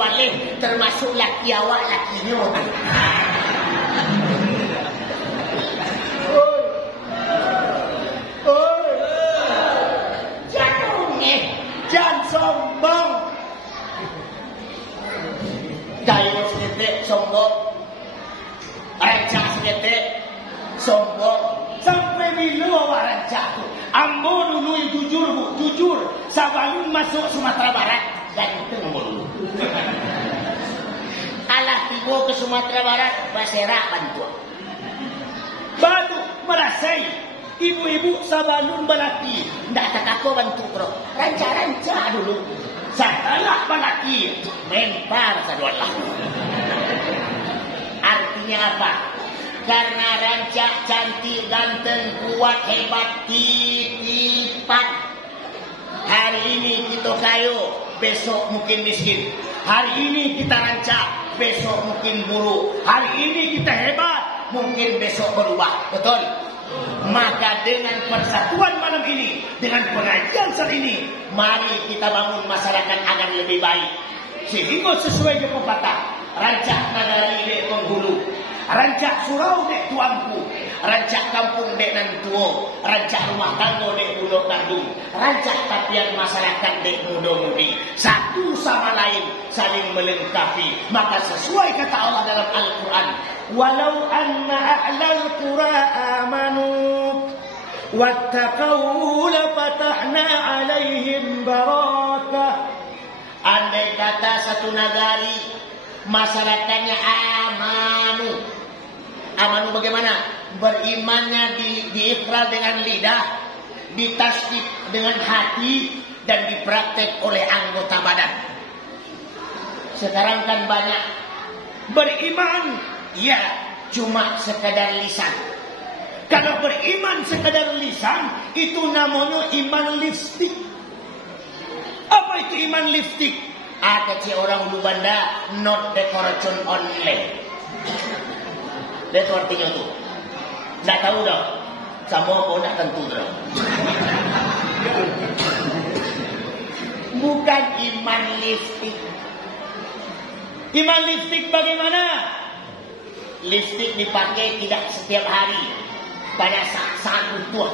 balik termasuk laki awak lakinya. Jangan sombong. Kayu sedikit sombong, rancak sedikit sombong. Sampai bila awak rancak tu? Ambo dulu jujur bu, jujur. Sabalun masuk Sumatera Barat, Ganteng mulu. Alah tiba ke Sumatera Barat, Basera bantu. baru merasai ibu-ibu sabalun balaki. Ndak tak apa bantu bro. Rancak dulu. Salah balaki. Mentar sadualah. Artinya apa? Karena rancak cantik, ganteng, kuat, hebat, titipan. Hari ini kita kaya, besok mungkin miskin. Hari ini kita rancak, besok mungkin buruk. Hari ini kita hebat, mungkin besok berubah. Betul? Maka dengan persatuan malam ini, dengan pengajian saat ini, mari kita bangun masyarakat agar lebih baik. Sehingga sesuai dengan pepatah, rancak nagari dek penghulu, rancak surau dek tuanku, rancak kampung dek nantuo, rancak rumah tangga dek budak kandung, rancak tapian masyarakat dek muda-mudi. Satu sama lain saling melengkapi. Maka sesuai kata Allah dalam Al-Quran, walau anna ahlal qura amanu wattaqau lafatahna alaihim barakah. Andai kata satu negari masyarakatnya amanu. Amanu bagaimana? Berimannya diikrar dengan lidah, ditasdik dengan hati, dan dipraktek oleh anggota badan. Sekarang kan banyak beriman, ya cuma sekadar lisan. Kalau beriman sekadar lisan, itu namanya iman lipstik. Apa itu iman lipstik? Kecil orang Ulu Banda, not decoration only. Itu artinya tu. Tak tahu dah. Sama kau nak tentu dah. Bukan iman lipstik. Iman lipstik bagaimana? Lipstik dipakai tidak setiap hari, pada saat butuh.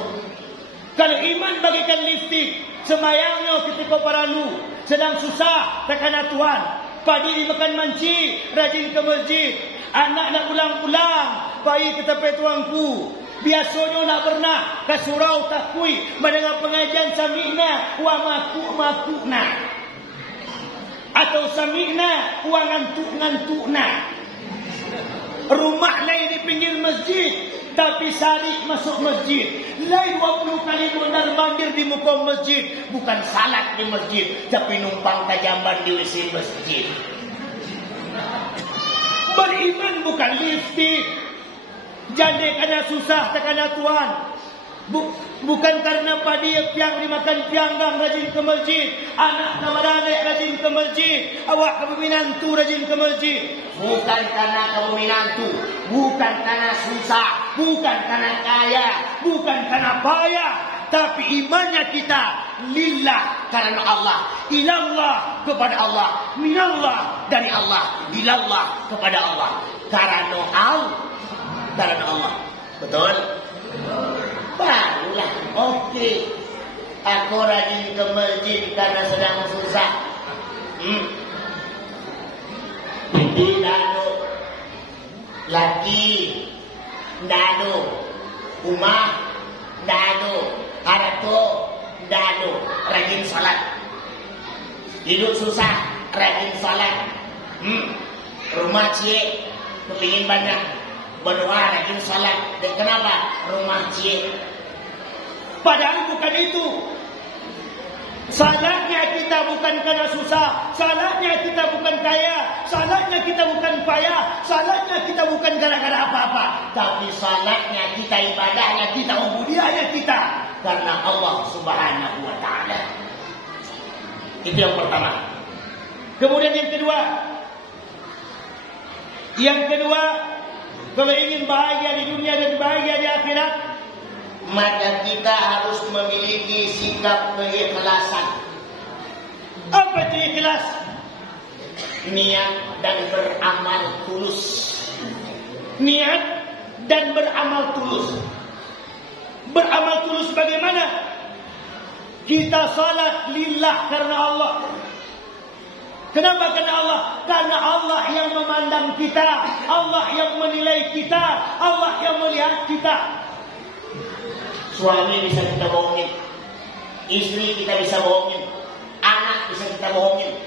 Kalau iman bagaikan lipstik, semayangnya ketika paralu, sedang susah, tekana Tuhan. Padi dimakan manci, rajin ke masjid. Anak nak ulang-ulang, bayi ke tepi tuanku. Biasanya nak pernah ke surau takui, mendengar pengajian sami'na wa maku-makuna. Atau sami'na wa ngantuk-ngantukna. Rumah lain di pinggir masjid, tapi salik masuk masjid. Lain 20 kali mondar mandir di muka masjid. Bukan salat di masjid, tapi numpang tajamban di WC masjid. Beriman bukan lipstik. Jande karena susah tekana Tuhan. Bukan karena padi piang dimakan pianggang rajin ke masjid. Anak kamarane rajin ke masjid. Awak keminantu rajin ke masjid. Bukan karena keminantu. Bukan karena susah. Bukan karena kaya. Bukan karena payah. Tapi imannya kita lillah, karena Allah. Ilallah, kepada Allah. Minallah, dari Allah. Ilallah, kepada Allah. Karena Allah. Betul? Barulah oke. Aku rajin ke masjid karena sedang susah. Jadi dado laki, dado rumah, dado harto, dado rajin salat. Hidup susah, rajin salat. Rumah cie kepingin banyak, berdoa rajin salat. Dan kenapa? Rumah cie. Padahal bukan itu. Salatnya kita bukan karena susah. Salatnya kita bukan kaya. Salatnya kita bukan payah. Salatnya kita bukan gara-gara apa-apa. Tapi salatnya kita, ibadahnya kita, ubudiyahnya kita karena Allah Subhanahu wa ta'ala. Itu yang pertama. Kemudian yang kedua. Kalau ingin bahagia di dunia dan bahagia di akhirat, maka kita harus memiliki sikap keikhlasan. Apa itu ikhlas? niat dan beramal tulus. Niat dan beramal tulus. Beramal tulus bagaimana? Kita salat lillah karena Allah. Kenapa karena Allah? Karena Allah yang memandang kita, Allah yang menilai kita, Allah yang melihat kita. Suami bisa kita bohongin, istri kita bisa bohongin, anak bisa kita bohongin.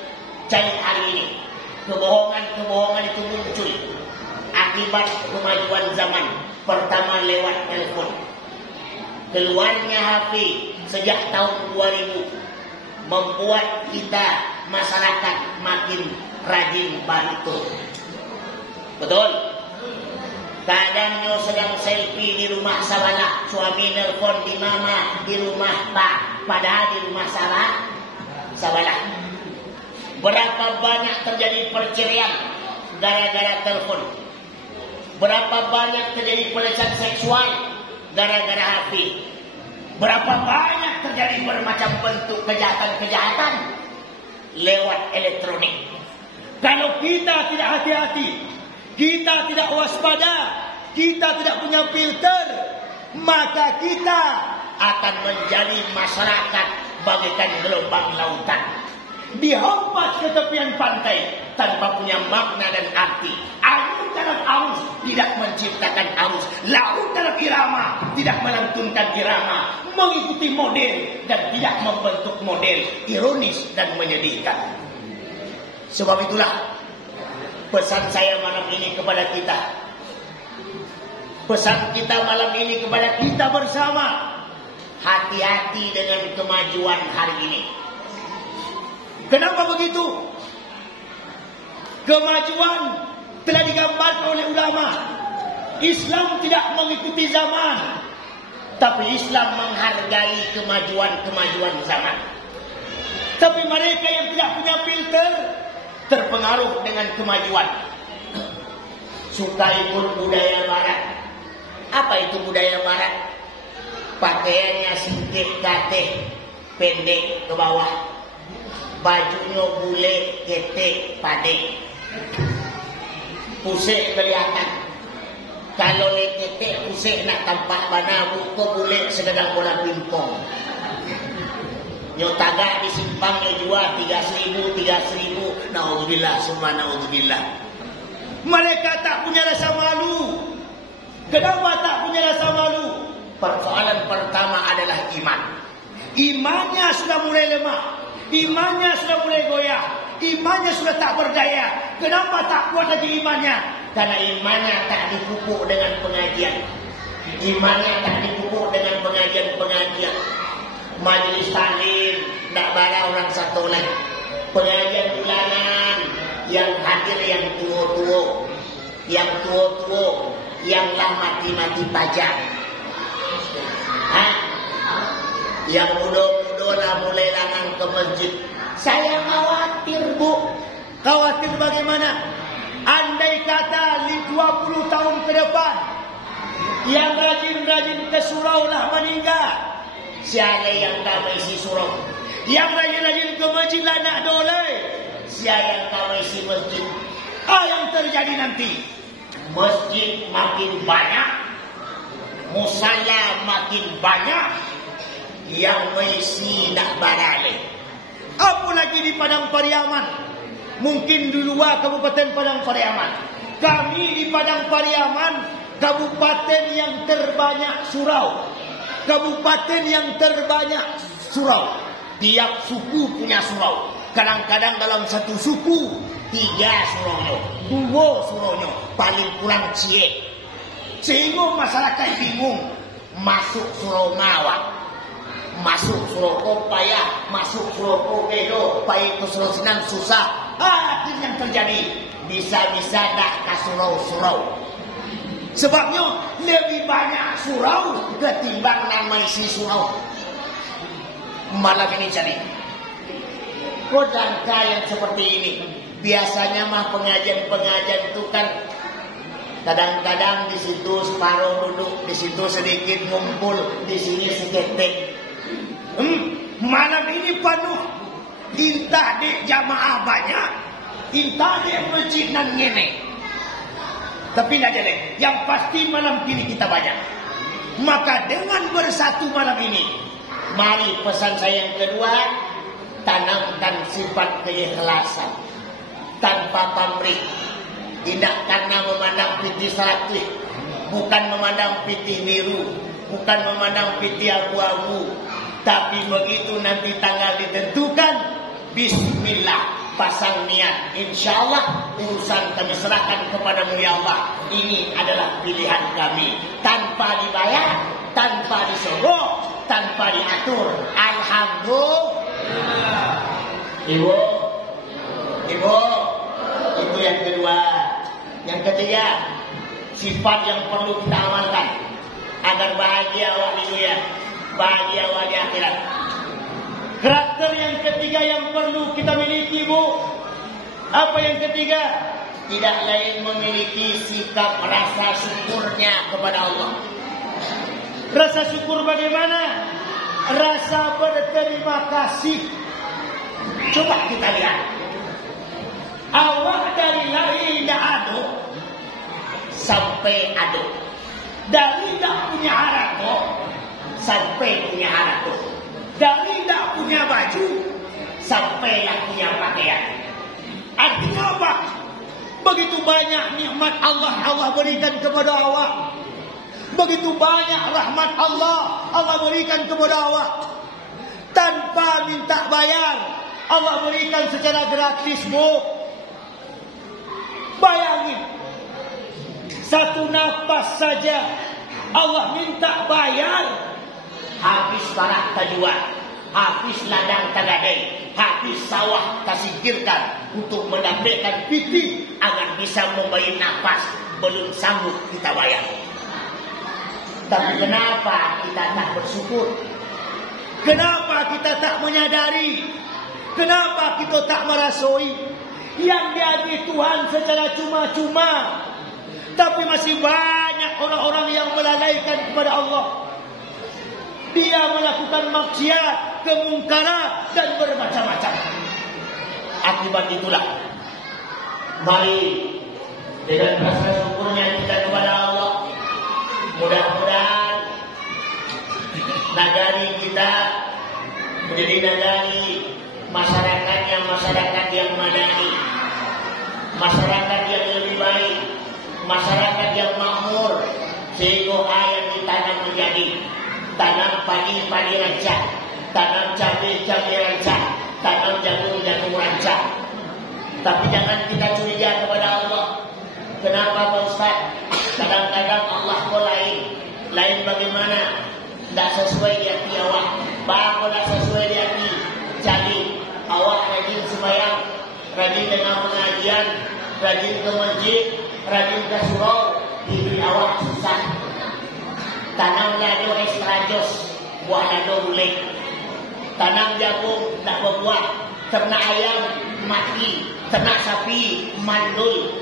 Jadi hari ini kebohongan itu muncul akibat kemajuan zaman. Pertama lewat telepon, keluarnya HP sejak tahun 2000 membuat kita masyarakat makin rajin bantu. Betul? Kadangnya sedang selfie di rumah salah, suami nelpon di mama di rumah pak, padahal di rumah salah. Berapa banyak terjadi perceraian gara-gara telepon? Berapa banyak terjadi pelecehan seksual gara-gara HP? Berapa banyak terjadi bermacam bentuk kejahatan-kejahatan lewat elektronik? Kalau kita tidak hati-hati, kita tidak waspada, kita tidak punya filter, maka kita akan menjadi masyarakat bagaikan gelombang lautan, dihempas ke tepian pantai tanpa punya makna dan arti. Angin dalam arus tidak menciptakan arus, laut dalam irama tidak melantunkan irama, mengikuti model dan tidak membentuk model, ironis dan menyedihkan. Sebab itulah pesan saya malam ini kepada kita, pesan kita malam ini kepada kita bersama, hati-hati dengan kemajuan hari ini. Kenapa begitu? Kemajuan telah digambarkan oleh ulama. Islam tidak mengikuti zaman, tapi Islam menghargai kemajuan zaman. Tapi mereka yang tidak punya filter terpengaruh dengan kemajuan. Suka ikut budaya barat. Apa itu budaya barat? Pakaiannya singkit kateh, pendek ke bawah, bajunya bule ketek padek, pusik kelihatan. Kalau ketek pusik nak tampak mana, buka bule segedang bola pingpong. Nyotaga disimpangnya jual 3.000. Naudzubillah, summa naudzubillah. Mereka tak punya rasa malu. Kenapa tak punya rasa malu? Persoalan pertama adalah iman. Imannya sudah mulai lemah, imannya sudah mulai goyah, imannya sudah tak berdaya. Kenapa tak kuat lagi imannya? Karena imannya tak dipupuk dengan pengajian. Imannya tak dipupuk dengan pengajian-pengajian. Majelis taklim tak bara orang satu lagi. Pengajian bulanan yang hadir yang tua-tua, yang lah mati-mati pajak. Yang muda-muda lah mulai lanang ke masjid. Saya khawatir, Bu. Khawatir bagaimana? Andai kata 20 tahun ke depan yang rajin-rajin ke surau lah meninggal, siapa yang tak isi surau? Yang rajin-rajin ke masjid lah nak dolai, siapa yang tak isi masjid? Yang terjadi nanti, masjid makin banyak, musalla makin banyak, yang mengisi nak barale. Apalagi di Padang Pariaman, mungkin di luar Kabupaten Padang Pariaman. Kami di Padang Pariaman, kabupaten yang terbanyak surau, kabupaten yang terbanyak surau. Tiap suku punya surau. Kadang-kadang dalam satu suku 3 suraunya, 2 suraunya, paling kurang cie. Sehingga masyarakat bingung masuk surau Mawak, masuk surau Kopaya, masuk surau Kobedo, payah ke surau Senang susah. Akhirnya yang terjadi, bisa-bisa tak ke surau-surau. Sebabnya lebih banyak surau ketimbang nama isi surau. Malam ini jadi kodangka yang seperti ini. Biasanya mah pengajian-pengajian itu kan kadang-kadang di situ separuh duduk, di situ sedikit ngumpul, di sini seketek. Malam ini penuh, entah di jamaah banyak, Inta dia masjid nan ngene. Tapi tidak jelek. Yang pasti malam ini kita banyak. Maka dengan bersatu malam ini, mari pesan saya yang kedua, tanamkan sifat keikhlasan tanpa pamrih. Tidak karena memandang putih salatih, bukan memandang putih biru, bukan memandang putih abu-abu. Tapi begitu nanti tanggal ditentukan, bismillah, pasang niat. Insya Allah urusan kami serahkan kepada-Mu ya Allah. Ini adalah pilihan kami, tanpa dibayar, tanpa disuruh, tanpa diatur. Alhamdulillah. Ibu, itu yang kedua. Yang ketiga, sifat yang perlu kita amalkan agar bahagia awak di dunia, bahagia awak di akhirat. Karakter yang ketiga yang perlu kita miliki, Bu. Apa yang ketiga? Tidak lain memiliki sikap rasa syukurnya kepada Allah. Rasa syukur bagaimana? Rasa berterima kasih. Coba kita lihat. Awak dari lahir tidak ada sampai ada. Dari tidak punya harta sampai punya harta. Dari tidak punya baju sampailah punya pakaian. Artinya apa? Begitu banyak nikmat Allah berikan kepada awak. Begitu banyak rahmat Allah berikan kepada awak. Tanpa minta bayar, Allah berikan secara gratis, Bu. Bayangin, satu nafas saja Allah minta bayar. Habis barak tajua, habis ladang tagadai, habis sawah kasingkirkan untuk mendapatkan pipi agar bisa membayar nafas, belum sanggup kita bayar. Tapi kenapa kita tak bersyukur? Kenapa kita tak menyadari? Kenapa kita tak merasoi yang diambil Tuhan secara cuma-cuma? Tapi masih banyak orang-orang yang melalaikan kepada Allah. Dia melakukan maksiat, kemungkaran dan bermacam-macam. Akibat itulah, mari dengan rasa syukurnya kita kepada Allah, mudah-mudahan nagari kita menjadi nagari masyarakat yang madani, masyarakat yang lebih baik, masyarakat yang makmur, sehingga yang ditanam menjadi tanam padi rancak, tanam cabai rancak, tanam jagung rancak. Tapi jangan kita curiga kepada Allah. Kenapa Pak Ustaz? Kadang-kadang Allah kau lain bagaimana? Tak sesuai di hati awak. Bahawa tak sesuai di hati. Jadi awak rajin sembahyang, rajin dengan pengajian, rajin ke masjid, rajin ke surau, hidup awak susah. Tanam lado ekstra jos, buah lado bulik. Tanam jagung tak berbuah, ternak ayam mati, ternak sapi mandul.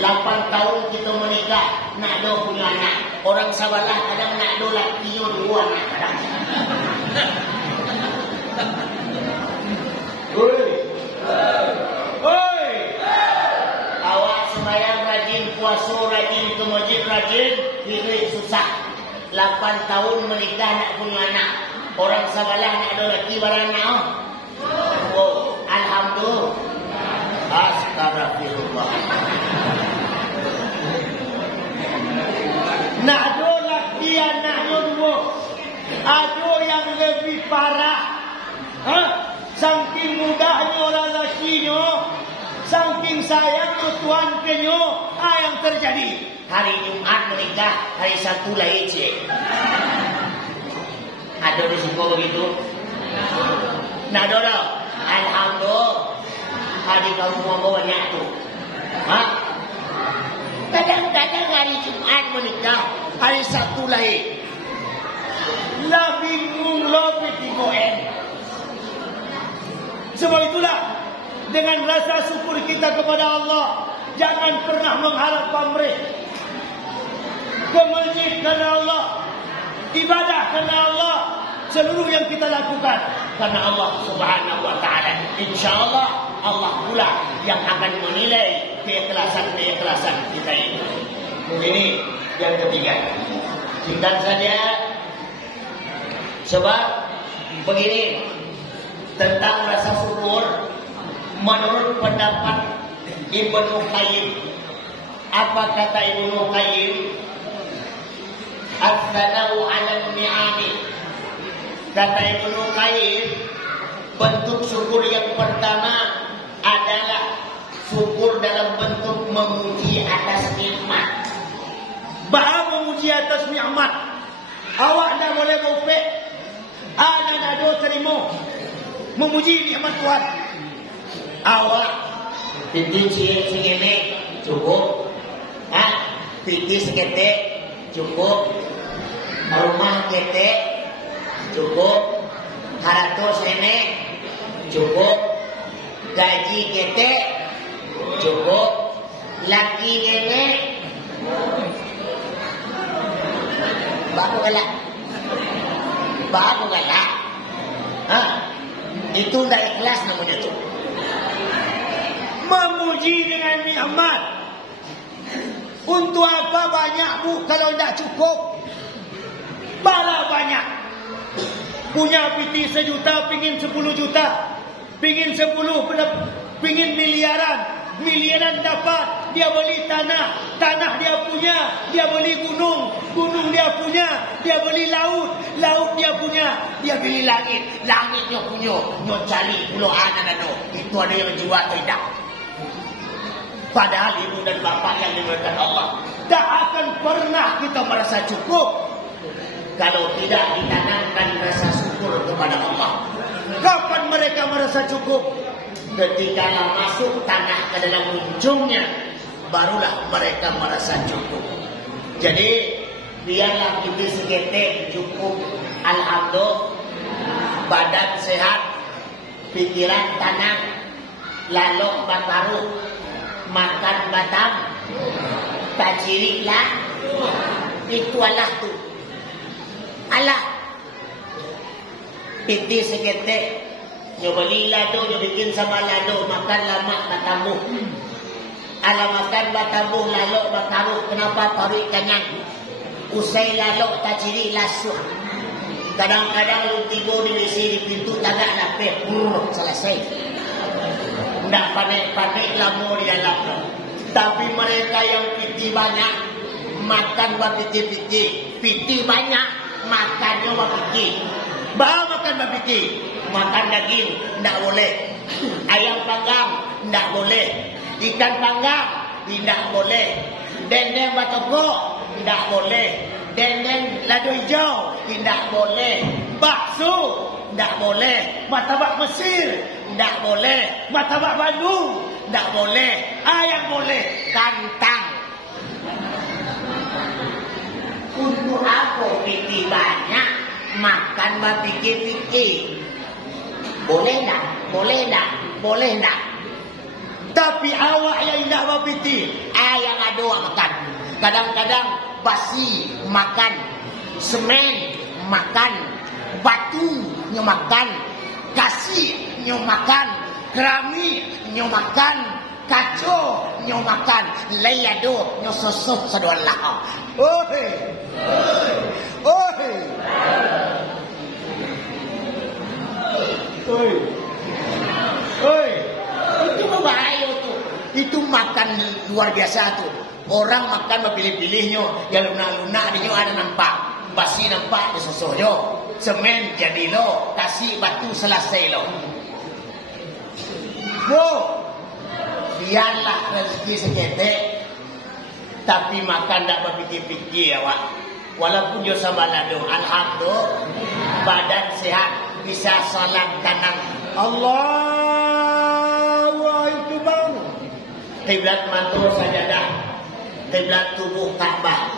8 tahun kita menikah, nak do punya anak. Orang sabalah kadang nak do laki dua anak kadang. Oi. Awak sembahyang rajin, puasa rajin, ke masjid rajin, hidup susah. 8 tahun menikah nak punya anak. Orang sabalah nak do laki beranak. Oh, alhamdulillah. Astagfirullah. Nak do laki anaknya dua. Ada yang lebih parah. Saking mudahnya orang lakinya, saking sayangnya Tuhan kenyo, yang terjadi hari Jumat menikah, hari Sabtu lahir cik. Ada risiko begitu? Nah, ada. Alhamdulillah. Hari kamu mau banyak tu. Kadang-kadang hari Jumat menikah, hari Sabtu lahir. Lah bingung lo petigoen. Sebab itulah, dengan rasa syukur kita kepada Allah, jangan pernah mengharap pamrih. Ke masjid kerana Allah, ibadah kerana Allah, seluruh yang kita lakukan karena Allah Subhanahu wa taala. Insyaallah Allah pula yang akan menilai keikhlasan kita ini. Ini yang ketiga. Singkat saja, sebab begini tentang rasa syukur menurut pendapat Ibnu Qayyim. Apa kata Ibnu Qayyim? As-sana'u 'ala ni'ami. Kata Ibnu Qayyim, bentuk syukur yang pertama adalah syukur dalam bentuk memuji atas nikmat. Bah memuji atas nikmat. Awak dah boleh mufik. Ana nado terima. Memuji nikmat Tuhan. Awak piti singene cukup. Piti seketek cukup. Rumah ketek cukup. 100 nenek cukup. Gaji ketek cukup. Laki nenek baku galak. Itu tidak ikhlas namanya itu. Memuji dengan nikmat. Untuk apa banyak bu kalau tidak cukup? Bala banyak. Punya piti 1 juta, pingin 10 juta, pingin 10, pingin miliaran dapat. Dia beli tanah dia punya. Dia beli gunung dia punya. Dia beli laut dia punya. Dia beli langit dia punya. Nyo cari pulau anak itu ada yang jual tidak. Padahal ibu dan bapak yang dimuliakan Allah, tak akan pernah kita merasa cukup kalau tidak ditanamkan rasa syukur kepada Allah. Kapan mereka merasa cukup? Ketika masuk tanah ke dalam ujungnya, barulah mereka merasa cukup. Jadi biarlah kita seketek cukup. Alhamdulillah, badan sehat, pikiran tenang, lalu bataru, makan batam, tajiriklah. Itu Allah tu. Allah. Piti seketek. Nyo beli lado, nyo bikin sama lado, makan lama batamu. Ala makan batamu, lalu bataru. Kenapa tarik kenyang? Usai lalu tajiri lasuh. Kadang-kadang lu tiba di sini pintu tagak lapeh, selesai. Tidak panik-panik lama di dalam. Tapi mereka yang piti banyak, makan bapiti-piti. Piti banyak, makannya bapiti. Makan bapiti. Makan daging, tidak boleh. Ayam panggang, tidak boleh. Ikan panggang, tidak boleh. Dendeng batokok, tidak boleh. Dendeng lado hijau, tidak boleh. Bakso, tidak boleh. Martabak Mesir, tidak boleh. Martabak Bandung, tidak boleh. Ayam boleh. Kantang. Untuk apa piti banyak, makan bapikir-pikir? Boleh tak? Tapi awak yang tidak berpiti, yang ada awak makan. Kadang-kadang basi makan, semen makan, batu nyo makan, kasih nyo makan, keramik nyo makan, kaco nyo makan, layado nyo sosok sadolah. Itu berbahaya tuh. Itu makan luar biasa tuh. Orang makan berpilih-pilihnya. Yang lunak-lunak dia ada nampak. Basi nampak dia sosohnya. Semen jadi lo. Kasih batu selesai lo. Biarlah rezeki seketek. Tapi makan tak berpikir-pikir awak. Walaupun dia sama lado. Alhamdulillah. Badan sehat. Bisa salat tanam. Allahu Akbar. Kiblat matur sajadah. Kiblat tubuh Ka'bah.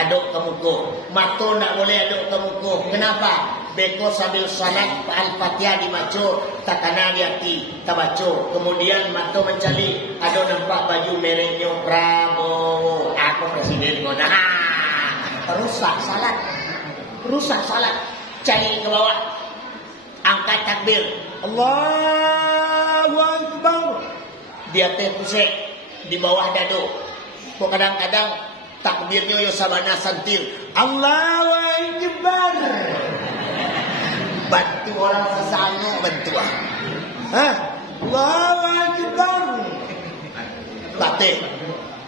Aduk ke muka. Matur tak boleh aduk ke muka. Kenapa? Beko sambil salat Al-Fatihah dibaca, tatana di hati tabaca. Kemudian matur mencari, ada nampak baju mereknya Prabowo. Aku presiden guna. Rusak salat. Cari ke bawah. Angkat takbir. Allahu Akbar. Akbar. Dia teh pusek di bawah dado. Kok kadang-kadang takbirnya yo sabana santir. Allahu Akbar. Bantu orang sesano bantu. Hah? Allahu Akbar. Tate.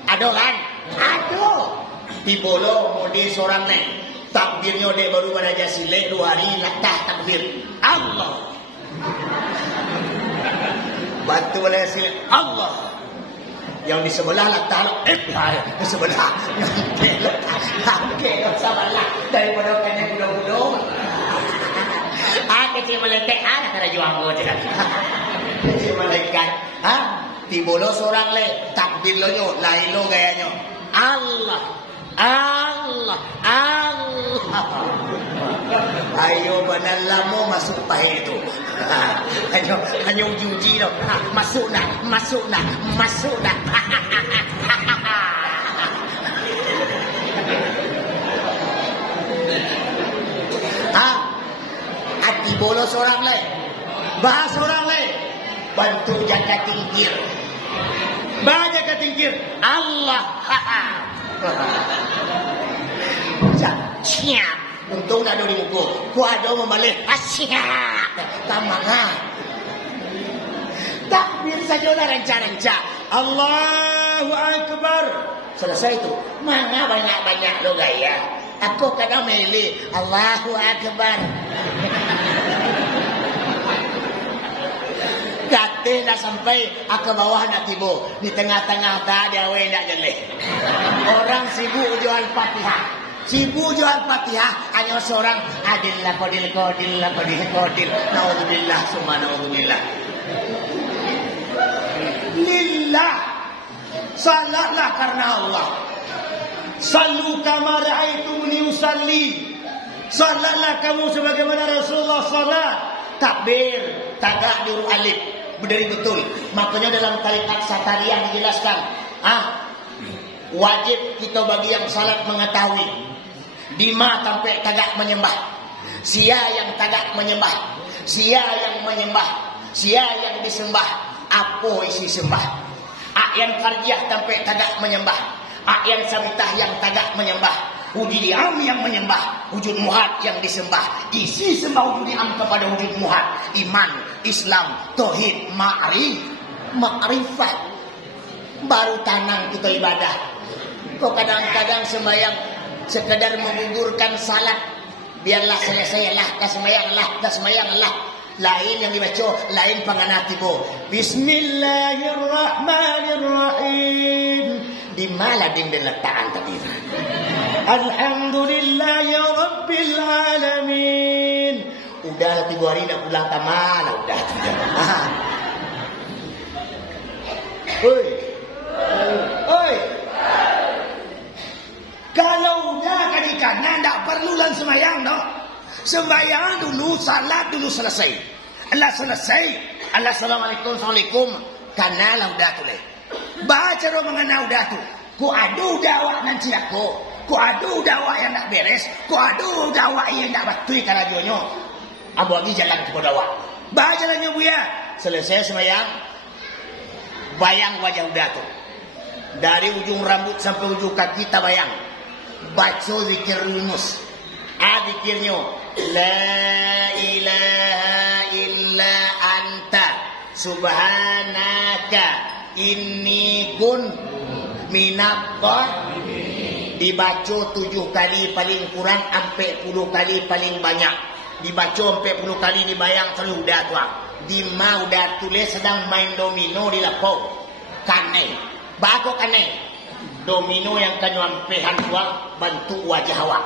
Ado kan? Ado. Di bolo mode seorang nek. Takbirnya dek baru pada jasile 2 hari latah takbir. Allah. Bantu oleh sini Allah. Yang di sebelah latah di sebelah. Oke, sebelah daripada kena budo-budo. Kecil meletek kena juang go tidak. Kecil melekat. Di bolo seorang le takbir lo nyo, lain lo gayanya. Allah. Allah. Allah. Ayo benar mo masuk pahit itu. Hanya uji-uji dong. Masuk nak. Ati bolos orang le. Bahas orang le. Bantu jaga tingkir. Banyak tingkir. Allah. Siap. Untung ada di muka. Ku ada membalik. Siap. Tamangan. Takbir saja lah ranca-ranca. Allahu Akbar. Selesai itu. Mana banyak-banyak lo gaya. Aku kadang milih. Allahu Akbar. Kate dah sampai ke bawah nak tiba. Di tengah-tengah tak ada awal nak jelek. Orang sibuk jual Fatihah. Hanya seorang adillah qadil. Naudzubillah summa naudzubillah. Lillah. Salatlah karena Allah. Sallu kama ra'aitumuni usalli. Salatlah kamu sebagaimana Rasulullah salat. Takbir, tagak di huruf alif. Berdiri betul. Makanya dalam tarikat Satariyah dijelaskan, wajib kita bagi yang salat mengetahui Dima sampai tagak menyembah. Sia yang tagak menyembah. Sia yang menyembah. Sia yang disembah. Apa isi sembah? Yang karjiah sampai tagak menyembah. Yang sabitah yang tagak menyembah. Wujud am yang menyembah. Wujud muhad yang disembah. Isi sembah wujud am kepada wujud muhad. Iman, Islam, tauhid, ma'rifat. Baru tanang kita ibadah. Kok kadang-kadang sembahyang sekedar menggugurkan salat. Biarlah selesai lah, dah sembahyang lah. Lain yang dibaca, lain panganatibo. Bismillahirrahmanirrahim. Di mana ding letakkan tadi? Alhamdulillahi Rabbil Alamin. Udah 3 hari nak pulang taman, udah. Oi. Kalau udah kadang-kadang tak perlu lan sembahyang, no? Sembahyang dulu, salat dulu selesai. Allah selesai. Allah assalamualaikum. Karena lah udah tu leh. Baca roh mengenal udah tu. Ku adu dawak nanti aku. Ku adu dawak yang nak beres. Ku adu dawak yang nak batui karena dionyo. Abu lagi jalan ke dawak. Baca jalannya buya. Selesai sembahyang. Bayang wajah udah tu. Dari ujung rambut sampai ujung kaki tak bayang. Baca zikir Yunus. Zikirnya la ilaha illa anta subhanaka inni kun minaqqa. Dibaca 7 kali paling kurang, 40 kali paling banyak. Dibaca 40 kali dibayang terus udah tua. Dima udah tulis sedang main domino di lapau. Kane. Bako kane. Domino yang kanyo ampehan tua bantu wajah awak.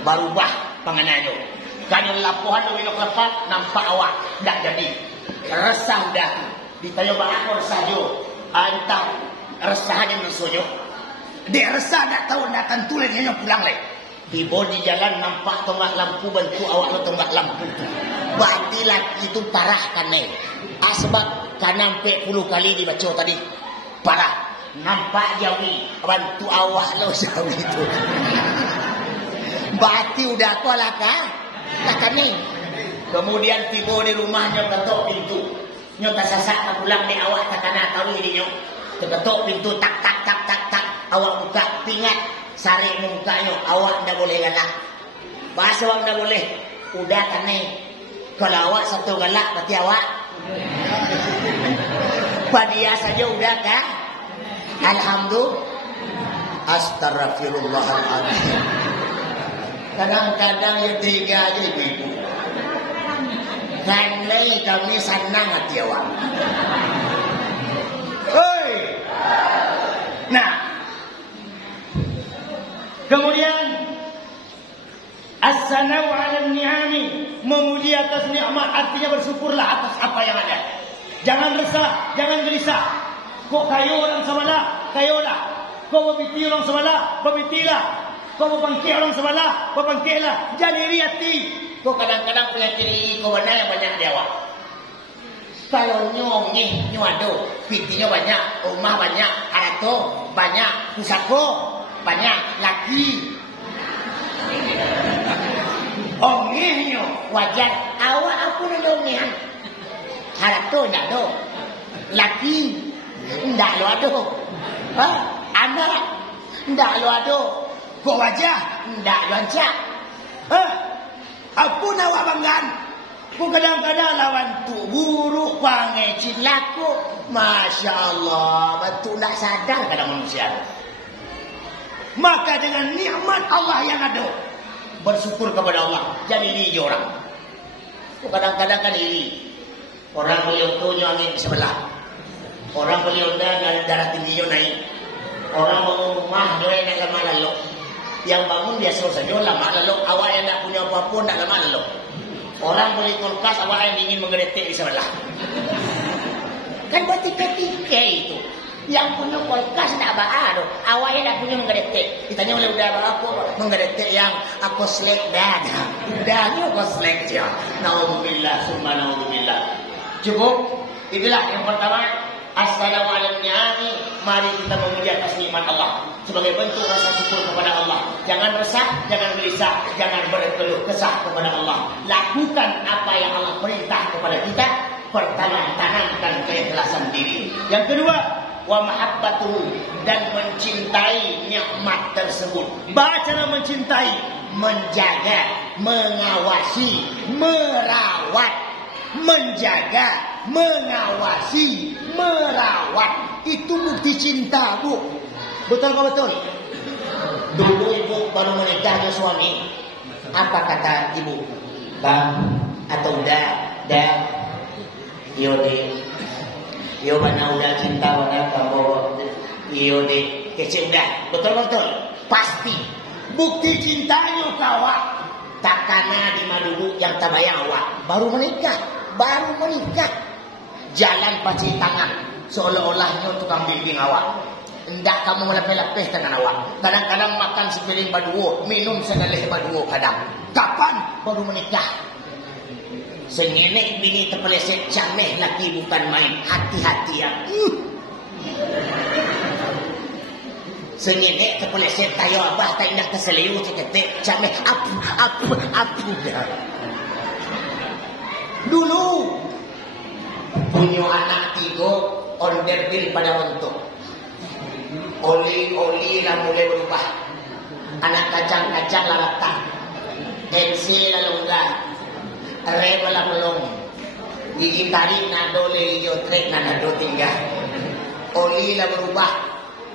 Barubah pangananyo. Kanyo lapohan domino kelepat nampak awak. Tak jadi. Resah udah. Ditanya apa resah jo. Antah resahnya nusojo. Dia resah tak tahu datang tulen nyo pulang leh. Tiba di jalan nampak tonggak lampu bantu awak lo tonggak lampu tu. Berarti lagi itu parah kan sebab karena 40 kali dibaca tadi. Parah. Nampak jauhi bantu awak lo jauhi itu. Berarti udah kau lah kan? Kemudian tiba di rumahnya ketok pintu. Nyo tak sasak tak pulang ni awak tak kena tahu ini nyo. Ketuk pintu tak. Awak buka pingat saring muka nyo. Awak ndak boleh galak. Bahasa awak ndak boleh. Udah kan ni. Kalau awak satu galak berarti awak. Dia saja udah kan? Alhamdulillah. Astaghfirullahaladzim. Kadang-kadang ya tiga aja ibu-ibu. Kandai kami senang hati awak. Hei. Nah. Kemudian as-sanau 'ala ni'ami, memuji atas nikmat, artinya bersyukurlah atas apa yang ada. Jangan resah, jangan gelisah. Kok kayo orang sebelah, kayolah. Kau berpiti orang sebelah, berpitilah. Kau berbangkit orang sebelah, berbangkitlah. Jangan iri hati. Kau kadang-kadang punya kiri, kau mana yang banyak dia awak. Kalau nyongih, nyuado, pitinya banyak, rumah banyak, arato banyak, pusako banyak, laki. Ongihnya wajar. Awak aku nongihan. Arato ndak do. Laki ndak lo ado. Anak ndak lo ado. Kok wajah ndak lo ancak. Apa nak awak banggaan? Ku kadang-kadang lawan tu buruk pangecin laku. Masya Allah, betul tak sadar kadang manusia. Maka dengan nikmat Allah yang ada, bersyukur kepada Allah. Jadi ini orang. Ku kadang-kadang kan ini. Orang beliau tu angin di sebelah. Orang beliau darah tinggi naik. Orang bangun rumah dia nak lama lalu. Yang bangun biasa saja lama lalu. Awak yang tak punya apa-apa tak lama lalu. Orang beli kulkas, awak yang ingin menggeretek di sebelah. Kan buat tiga-tiga itu. Yang punya kulkas tak ba'a tu. Awak yang tak punya menggeretek. Ditanya oleh udah apa menggeretek yang aku selek dah. Udahnya aku selek je. Na'udzubillah, summa na'udzubillah. Cukup. Itulah yang pertama. Assalamualaikum ni'ami. Mari kita memuji atas nikmat Allah sebagai bentuk rasa syukur kepada Allah. Jangan resah, jangan gelisah, jangan berkeluh kesah kepada Allah. Lakukan apa yang Allah perintah kepada kita. Pertama, tanamkan keikhlasan diri. Yang kedua, wa mahabbatuhu, dan mencintai nikmat tersebut. Cara mencintai, menjaga, mengawasi, merawat. Menjaga, mengawasi, merawat. Itu bukti cinta, Bu. Betul ke betul? Dulu ibu baru menikah dengan suami. Apa kata ibu? Bang, atau dah. Yo deh. Yo mana udah cinta mana kamu? Yo deh. Kecil dah. Betul. Pasti. Bukti cintanya kawan. Tak karena di dulu yang tak bayang awak. Baru menikah. Jalan paci tangan. Seolah-olahnya tukang bimbing awak. Hendak kamu melepeh-lepeh tangan awak. Kadang-kadang makan sepiring baduo, minum seneleh baduo kadang. Kapan baru menikah? Sengenek bini terpeleset cameh lagi bukan main. Hati-hati ya. Sengenek terpeleset tayo abah tak indah keseliu ceketek cameh apu dah. Dulu punya anak 3 order bil pada untuk oli lah mulai berubah. Anak kacang lah letak, NC lah longgah, rem lah melong, gigi tarik nado lelio trek nado tinggal. Oli lah berubah.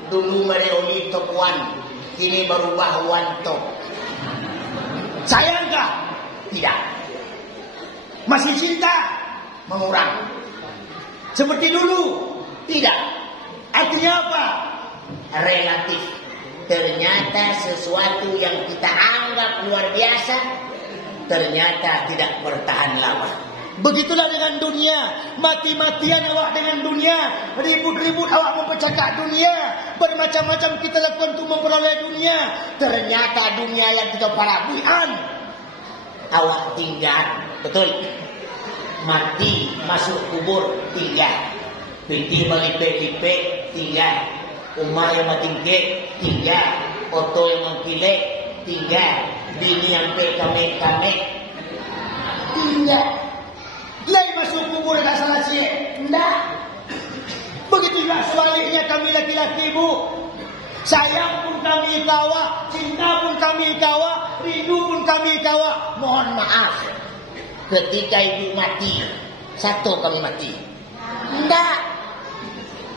Dulu mere oli top 1, kini berubah 1 top. Sayangkah? Tidak. Masih cinta? Mengurang. Seperti dulu? Tidak. Artinya apa? Relatif. Ternyata sesuatu yang kita anggap luar biasa ternyata tidak bertahan lama. Begitulah dengan dunia. Mati-matian awak dengan dunia. Ribut-ribut awak mempercakap dunia. Bermacam-macam kita lakukan untuk memperoleh dunia. Ternyata dunia yang kita parabuian awak tinggal. Betul. Mati masuk kubur tinggal. Piti melipek-lipek tinggal. Rumah yang matingkek tinggal. Oto yang mengkilek tinggal. Bini yang kamek-kamek tinggal. Lai masuk kubur tak salah siap. Enggak. Begitu juga sebaliknya kami laki-laki, Bu. Sayang pun kami kawa, cinta pun kami kawa, rindu pun kami kawa. Mohon maaf, ketika ibu mati, satu kami mati. Enggak.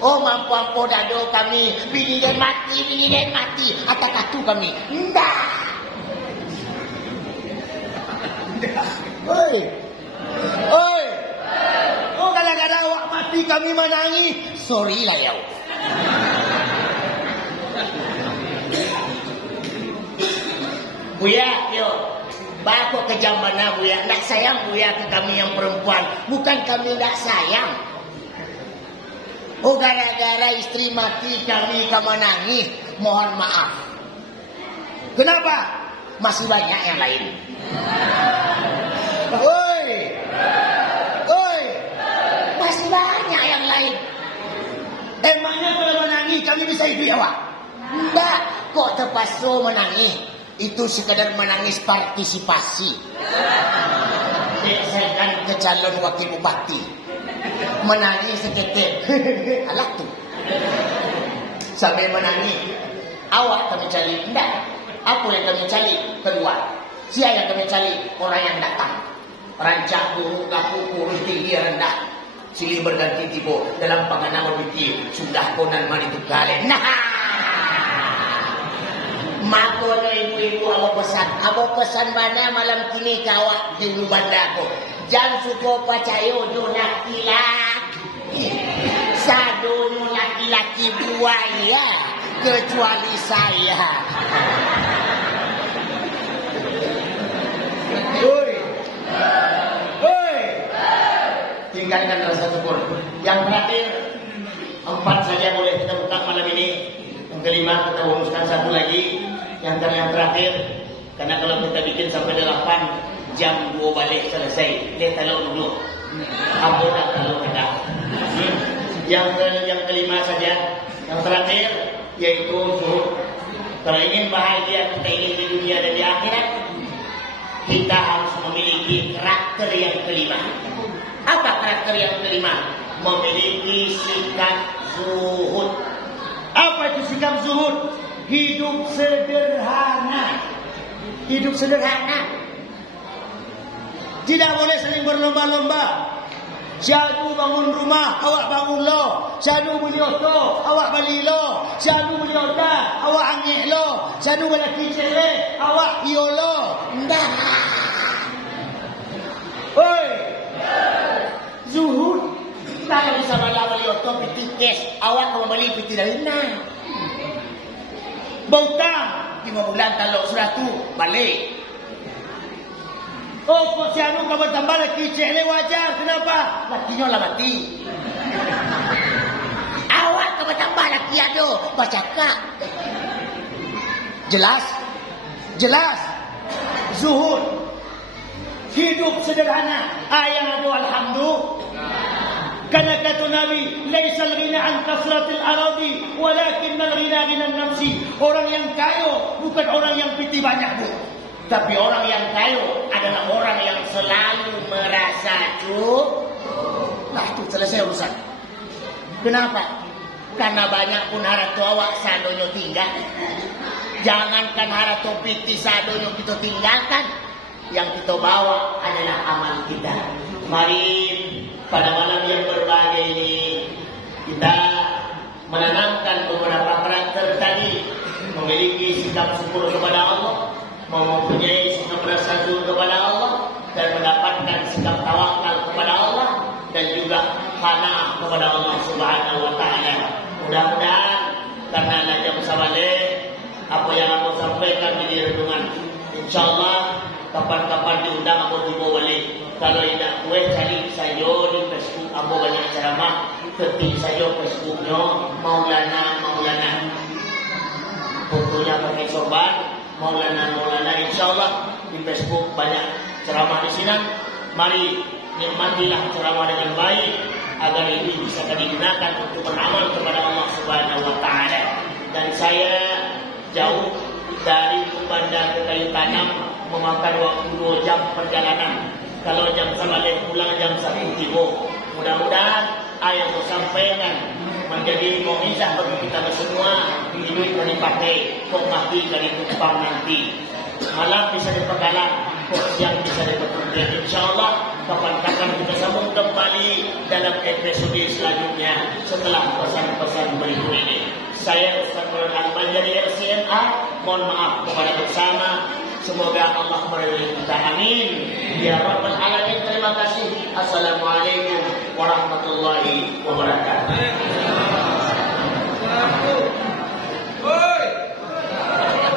Oh mampu dado kami, bini dan mati, atak-atu kami. Enggak. Oi. Oh kadang-kadang awak mati kami menangis. Sorry lah ya. Buya, yo, bakok ke jam mana Buya? Nggak sayang Buya ke kami yang perempuan. Bukan kami nggak sayang. Oh gara-gara istri mati kami nangis. Mohon maaf. Kenapa? Masih banyak yang lain. Oi, masih banyak yang lain. Emangnya kalau menangis kami bisa hidup awak? Enggak, kok terpaksa menangis? Itu sekadar menangis partisipasi. Saya kan ke calon wakil bupati. Menangis seketik. Alah tuh. Sambil menangis. Awak kami cari. Enggak. Apa yang kami cari? Keluar. Siapa yang kami cari? Orang yang datang. Rancak buruk kaku kurus tinggi rendah. Silih berganti tipe. Dalam panganan berpikir. Sudah konan mari tu kalian. Nah. Makono ibu-ibu awak pesan mana malam kini kawak di ulu bandaku. Jangan suka pacayo do laki-laki. Sadonyo laki-laki buaya kecuali saya. Oi. Tinggalkan rasa syukur. Yang terakhir 4 saja boleh kita buka malam ini. Yang kelima kita uruskan 1 lagi. Yang terakhir, karena kalau kita bikin sampai 8 jam 2 balik selesai. Lihat kalau dulu. Apa dah kalau ada. Yang kelima saja. Yang terakhir yaitu zuhud. Kalau ingin bahagia kita ini di dunia dan di akhirat, kita harus memiliki karakter yang kelima. Apa karakter yang kelima? Memiliki sikap zuhud. Apa itu sikap zuhud? Hidup sederhana. Hidup sederhana. Tidak boleh saling berlomba-lomba. Syadu bangun rumah, awak bangun lo. Syadu beli oto, awak beli lo. Syadu beli otak, awak angin lo. Syadu lelaki cewek, awak iyo lo. Ndah. Oi. Zuhud. Tak bisa beli oto piti kes, awak kalau beli piti dari mana? Bautang 5 bulan kalau sudah tu balik. Oh kok si anu kamu tambah lagi cekle wajar. Kenapa? Lakinya lah mati. Awak kamu tambah lagi ado bacaka. Jelas? Zuhud. Hidup sederhana. Ayat ado alhamdulillah. Karena kata Nabi, laisal ghina an kasratil aradi, walakinnal ghina ghinan nafsi. Orang yang kaya bukan orang yang piti banyak, Bu. Tapi orang yang kaya adalah orang yang selalu merasa cukup. Nah, itu selesai urusan. Kenapa? Karena banyak pun harato awak sadonyo tinggal. Jangankan harato piti sadonyo kita tinggalkan. Yang kita bawa adalah amal kita. Mari pada malam yang berbahagia ini kita menanamkan beberapa karakter tadi, memiliki sikap syukur kepada Allah, mempunyai sikap rasa syukur kepada Allah, dan mendapatkan sikap tawakal kepada Allah, dan juga qanaah kepada Allah Subhanahu wa taala. Mudah-mudahan karena najam sabale apa yang aku sampaikan di renungan, insyaallah kapan-kapan diundang aku tiba balik. Kalau tidak kue cari saya di Facebook, aku banyak ceramah. Ketik saya Facebooknya Maulana. Fotonya pakai sorban Maulana. InsyaAllah di Facebook banyak ceramah di sini. Mari nikmatilah ceramah dengan baik agar ini bisa digunakan untuk beramal kepada Allah Subhanahu wa taala. Dan saya jauh dari Banda ke Kayu Tanam memakan waktu 2 jam perjalanan. Kalau jam 9 pulang jam 1 tiba. Mudah-mudahan ayat sampaikan menjadi mukjizat bagi kita semua. Hidup dari dipakai, kok mati dari tumpang nanti. Malam bisa diperdalam, kok siang bisa diperdalam. InsyaAllah kapan-kapan kita sambung kembali dalam episode selanjutnya setelah pesan-pesan berikut ini. Saya Ustaz Nurul Akmal dari RCMA. Mohon maaf kepada bersama. Semoga Allah meridai kita. Amin. Ya Rabbal Alamin. Terima kasih. Assalamualaikum warahmatullahi wabarakatuh.